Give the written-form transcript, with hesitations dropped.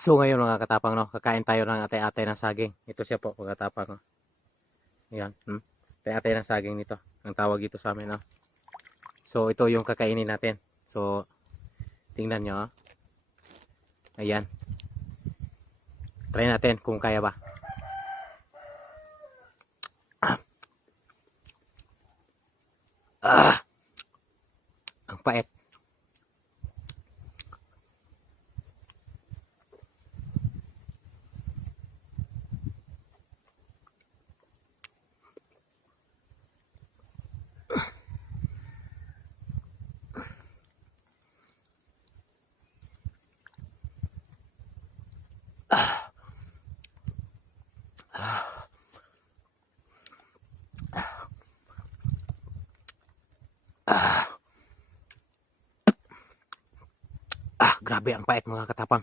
So ngayon mga katapang, no, kakain tayo ng atay-atay ng saging. Ito siya po mga katapang. No? Ayan. Atay-atay ng saging nito. Ang tawag ito sa amin. No? So ito yung kakainin natin. So tingnan nyo. Ayan. Try natin kung kaya ba. Ang pait. Grabe ang pait mga katapang.